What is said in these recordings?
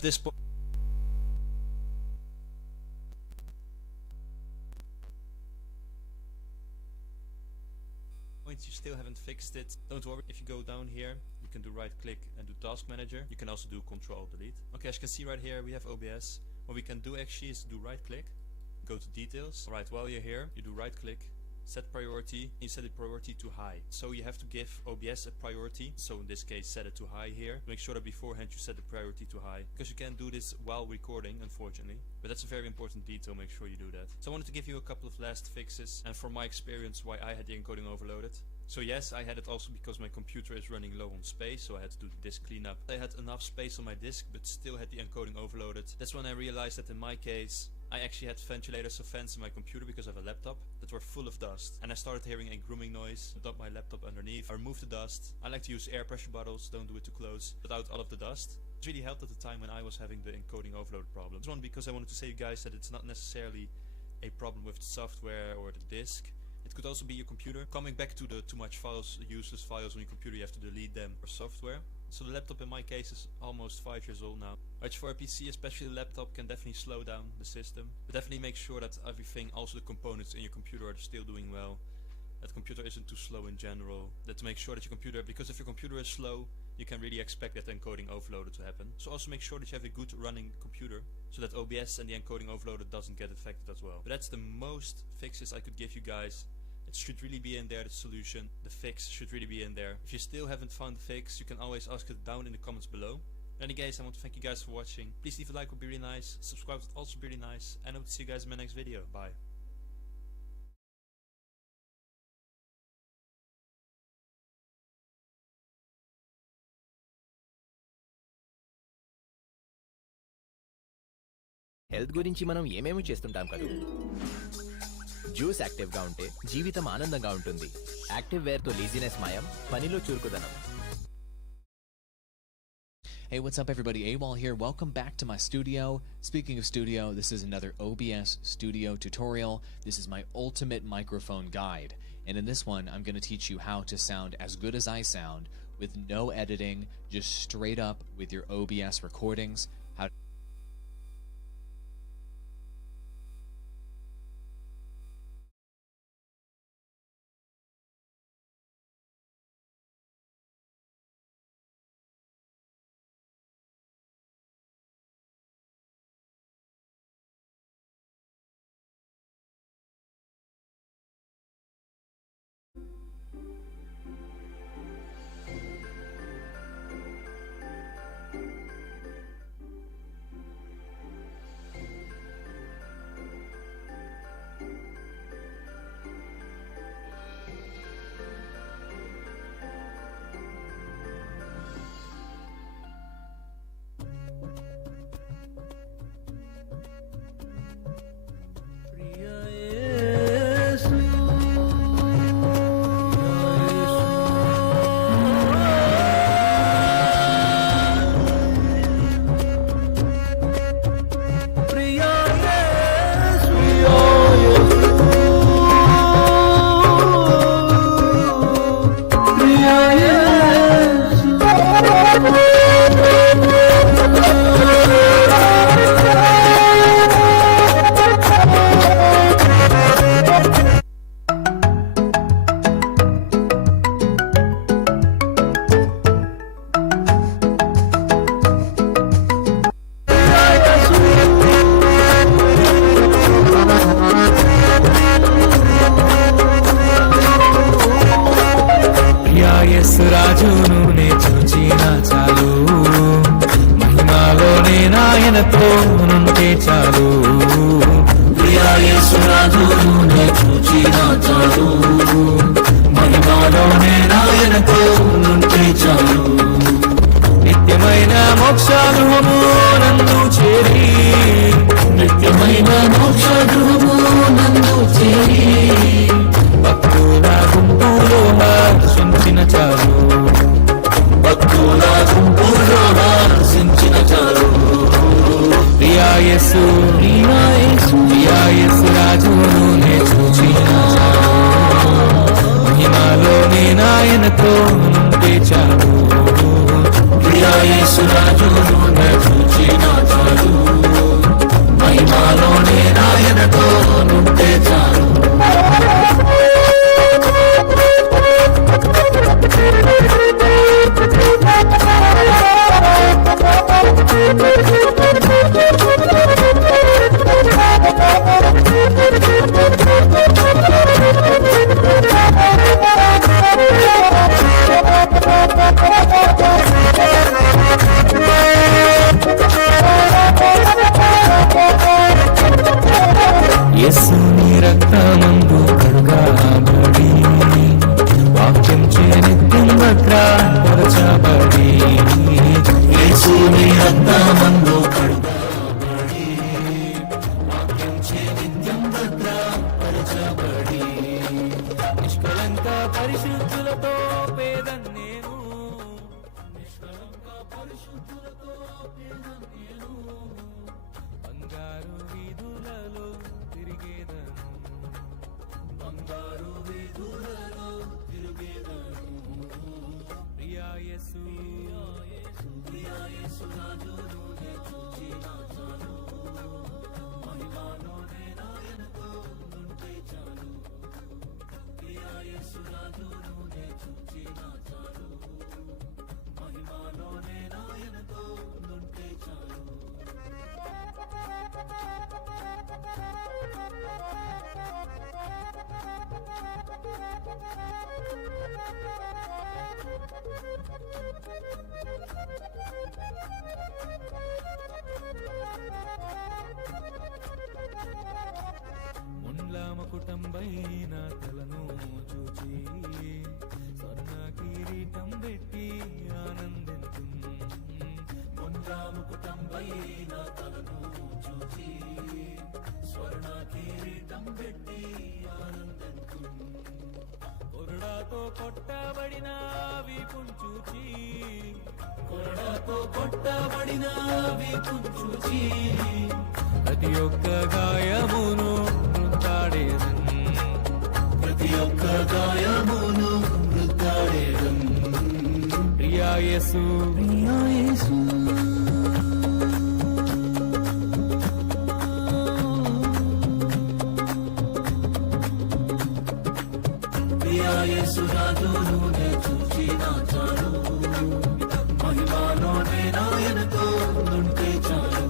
this point you still haven't fixed it, don't worry. If you go down here, you can do right click and do task manager. You can also do control delete. Okay, as you can see right here, we have OBS. What we can do actually is do right click, go to details. Alright, while you're here, you do right click, set priority, you set the priority to high. So you have to give OBS a priority, so in this case set it to high here. Make sure that beforehand you set the priority to high, because you can't do this while recording, unfortunately. But that's a very important detail, make sure you do that. So I wanted to give you a couple of last fixes, and from my experience why I had the encoding overloaded. So yes, I had it also because my computer is running low on space, so I had to do the disk cleanup. I had enough space on my disk, but still had the encoding overloaded. That's when I realized that in my case, I actually had ventilators or fans in my computer because I have a laptop that were full of dust. And I started hearing a grooming noise, dumped my laptop underneath. I removed the dust. I like to use air pressure bottles, don't do it too close, but out all of the dust. It really helped at the time when I was having the encoding overload problem. This one because I wanted to say you guys that it's not necessarily a problem with the software or the disk. It could also be your computer. Coming back to the too much files, useless files on your computer, you have to delete them or software. So the laptop in my case is almost 5 years old now. Which for a PC, especially the laptop, can definitely slow down the system. But definitely make sure that everything, also the components in your computer, are still doing well. That the computer isn't too slow in general. That to make sure that your computer, because if your computer is slow, you can really expect that encoding overloaded to happen. So also make sure that you have a good running computer, so that OBS and the encoding overloaded doesn't get affected as well. But that's the most fixes I could give you guys. It should really be in there, the solution. The fix should really be in there. If you still haven't found the fix, you can always ask it down in the comments below. Any case, I want to thank you guys for watching. Please leave a like, would be really nice. Subscribe would also be really nice. And I hope to see you guys in my next video. Bye. Health గురించి మనం ఏమేమి చేస్తుంటాం కదూ. Juice యాక్టివ్గా ఉంటే జీవితం ఆనందంగా ఉంటుంది. యాక్టివ్ వేర్తో లేజినెస్ మాయం, పనిలో చురుకుదనం. Hey, what's up everybody? A.E.L. here. Welcome back to my studio. Speaking of studio, this is another OBS studio tutorial. This is my ultimate microphone guide. And in this one, I'm going to teach you how to sound as good as I sound with no editing, just straight up with your OBS recordings. How నిత్యమైన మోక్షానుభవము నందు చేరి నిత్యమైన మోక్షానుభవము నందు చేరి భక్తుల గుంపులో హర్షించిన చాలు భక్తుల గుంపులో హర్షించిన చాలు ప్రియా యేసు రాజును నే చూచిన మహిమలోనే నాయనతో నుండి చాలు ప్రియా యేసు రాజును నే చూచిన చాలు మహిమలోనే నాయనతో నుంటే చాలు యేసుని రక్తమందు కడుగబడి వాక్యం చే నిత్యం భద్రపరచబడి యేసుని రక్తమందు కడుగబడి వాక్యం చే నిత్యం భద్రపరచబడి నిష్కళంక పరిశుద్ధులతో పేదన్ నేను నిష్కళంక పరిశుద్ధులతో పేదన్ నేను బంగారు వీధులలో తిరిగేదను బంగారు వీధులలో తిరిగేదను ప్రియా యేసు రాజును నే చూచిన చాలు మహిమలోనే నాయనతో నుంటే చాలు ప్రియా యేసు రాజును నే చూచిన చాలు మహిమలోనే నాయనతో నుంటే చాలు ముండ్లామ కుటుంబైన తలను చూచి స్వర్ణ కిరీటం పెట్టి ఆనందింతు ముండ్లామ కుటుంబైన తలను చూచి స్వర్ణ కిరీటం పెట్టి ఆనందింతు కొరడాతో కొట్టబడిన వీపును చూచి కొరడాతో కొట్టబడిన వీపును చూచి ప్రతి ఒక్క గాయమును వృద్ధాడేదన్ ప్రతి ఒక్క గాయమును వృద్ధాడేదన్ ప్రియా యేసు ప్రియా యేసు ప్రియా యేసు రాజును నే చూచిన చాలు మహిమలోనే నాయనతో నుంటే చాలు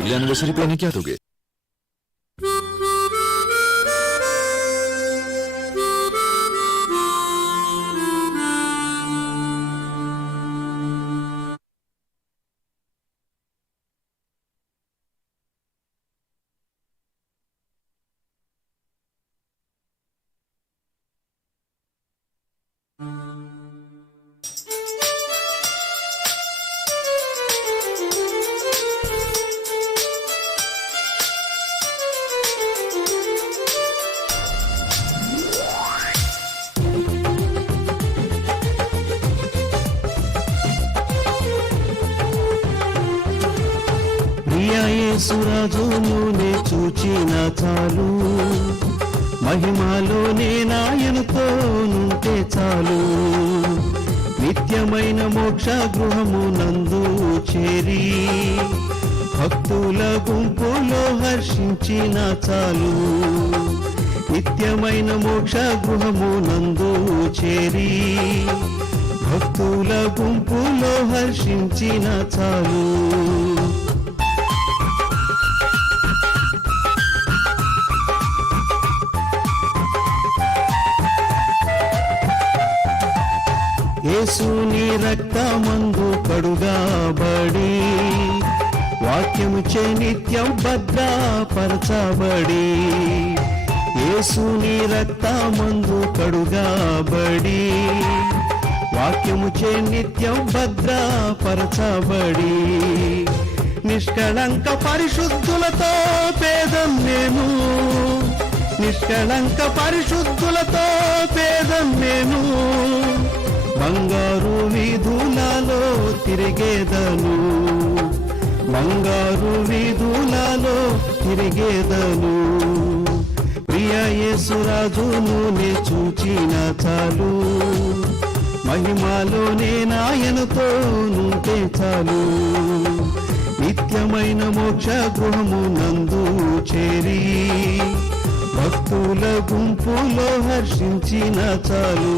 अगले एनिवर्सरी पे उन्हें क्या दोगे? యేసురాజునే చూచిన చాలు, మహిమలోనే నాయనతో నుంటే చాలు. నిత్యమైన మోక్ష గృహము నందు చేరి భక్తుల గుంపులో హర్షించిన చాలు. నిత్యమైన మోక్ష గృహము నందు చేరి భక్తుల గుంపులో హర్షించిన చాలు. యేసుని రక్తమందు కడుగాబడి వాక్యముచే నిత్యం భద్రపరచబడి, యేసుని రక్తమందు కడుగాబడి వాక్యముచే నిత్యం భద్రపరచబడి, నిష్కళంక పరిశుద్ధులతో పేదం నేను, నిష్కళంక పరిశుద్ధులతో పేదం నేను. బంగారు వీధులలో తిరిగేదను, బంగారు వీధులలో తిరిగేదను. ప్రియ యేసురాజును నే చూచిన చాలు, మహిమలోనే నాయనతో నుంటే చాలు. నిత్యమైన మోక్ష గృహము నందు చేరి భక్తుల గుంపులో హర్షించిన చాలు.